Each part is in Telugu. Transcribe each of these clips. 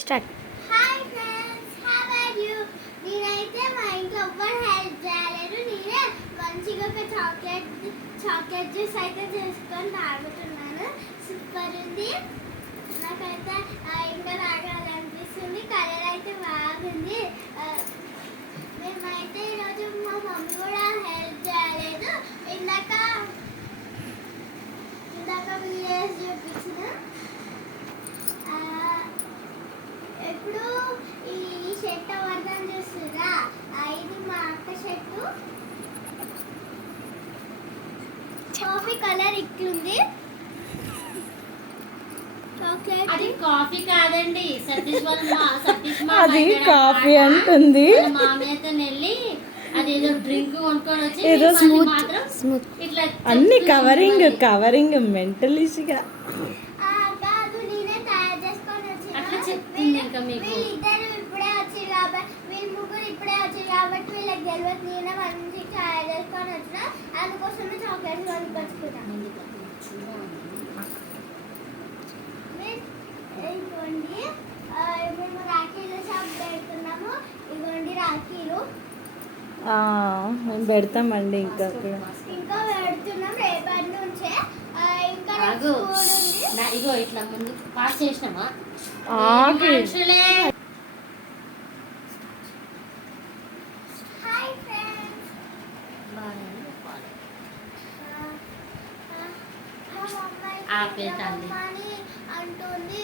Start. Hi friends, how are you? నేనైతే మా ఇంట్లో ఎవ్వరు హెల్ప్ చేయలేదు. నేనే మంచిగా ఒక చాక్లెట్ జ్యూస్ అయితే చేసుకొని తాగుతున్నాను. సూపర్ ఉంది. నాకైతే ఇంకా తాగాలనిపిస్తుంది. కలర్ అయితే బాగుంది. మేమైతే ఈరోజు మా మమ్మీ కూడా హెల్ప్ చేయలేదు. ఇందాక వీడియోస్ చూపించిన ఇప్పుడు ఈ షర్ట్ అవర్దాం చూస్తురా. ఇది మా అక్క షర్టు. కాఫీ కలర్ ఇట్లుంది. అది కాఫీ కాదండి, సతీష్ అది కాఫీ అంటుంది. మామయ్యతో వెళ్ళి అదేదో డ్రింక్ కొనుక్కొని వచ్చి ఏదో మాత్రం స్మూత్ ఇట్లా అన్ని కవరింగ్ మెంటలీగా. అట్లా చెప్తుంది. ఇంకా మీకు వీళ్ళిద్దరు ఇప్పుడే వచ్చి కాబట్టి ముగ్గురు ఇప్పుడే వచ్చి కాబట్టి వీళ్ళకి తెలియదు. నేనే మంచి ఛాయ్ చేసుకొని వచ్చిన, అందుకోసమే చాక్లెట్స్ కొనుక్కొచ్చుకున్నాను. ఇదిగోండి, మేము రాఖీలు షాప్ పెడుతున్నాము. ఇదిగోండి రాఖీలు మేము పెడతామండి. ఇంకా పెడుతున్నాం రేపటి నుంచే. ఇంకా ఆగు. స్కూల్ ఉంది. ఇగో ఇట్లా ముందు పాస్ చేసినామా హాయ్ ఫ్రెండ్స్, అని అంటుంది.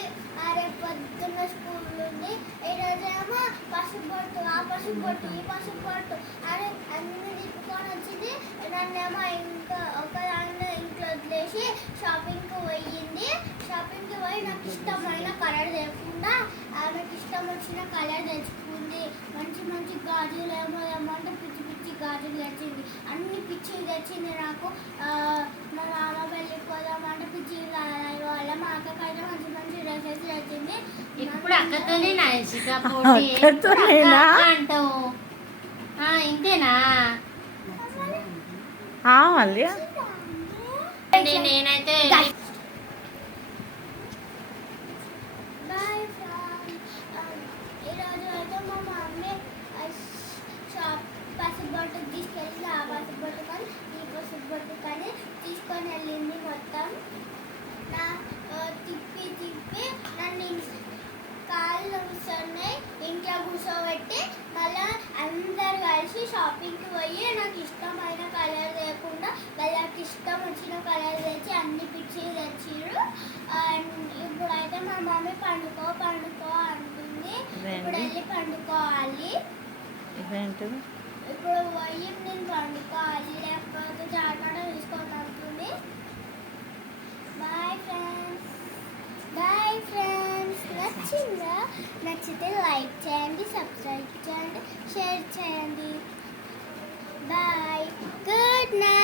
రేపు పొద్దున్న స్కూల్ ఉంది. ఈరోజేమో పసుపొట్టు, ఆ పసుపొట్టు, ఈ పసుపొట్టు అని అన్ని తిప్పుకొని వచ్చింది. నన్నేమో ఇంకా ఒకదాన్ని ఇంట్లో వదిలేసి షాపింగ్కి పోయింది. షాపింగ్కి పోయి నాకు ఇష్టమైన కలర్ తెచ్చుకుందా. ఆమెకు ఇష్టం వచ్చిన కలర్ తెచ్చుకుంది. మంచి మంచి గాజులు ఏమో ఏమంటే పిచ్చి పిచ్చి గాజులు తెచ్చింది. అన్ని పిచ్చి తెచ్చింది నాకు. మా మామ వెళ్ళిపోదామంటే పిచ్చి వాళ్ళ మా అక్కకైతే మంచి మంచి డ్రెస్సెస్ తెచ్చింది. ఇప్పుడు అక్కతోనే అంటావు. ఇంతేనా? మళ్ళీ నేనైతే ఈరోజు అయితే మా మమ్మీ షాప్ పసుపొట్టు తీసుకెళ్ళి ఆ పసుపొట్టు కానీ ఈ పసుపొట్టు కానీ తీసుకొని వెళ్ళింది. మొత్తం నా తిప్పి నన్ను కాళ్ళు కూర్చొని ఇంట్లో కూర్చోబెట్టి మళ్ళీ అందరు కలిసి షాపింగ్కి పోయి నాకు ఇష్టమైన కలర్ లేకుండా వాళ్ళకి ఇష్టం వచ్చిన కలర్ తెచ్చి అన్ని పిచ్చి తెచ్చిర్రు. ఇప్పుడైతే మా మమ్మీ పండుకో అంటుంది. ఇప్పుడు వెళ్ళి పండుకోవాలి. ఇప్పుడు పోయి నేను పండుకోవాలి, లేకపోతే జాగ్రత్త తీసుకోని అంటుంది. బాయ్ ఫ్రెండ్స్, నచ్చిందా? నచ్చితే లైక్ చేయండి, సబ్స్క్రైబ్ చేయండి, షేర్ చేయండి. Bye, good night.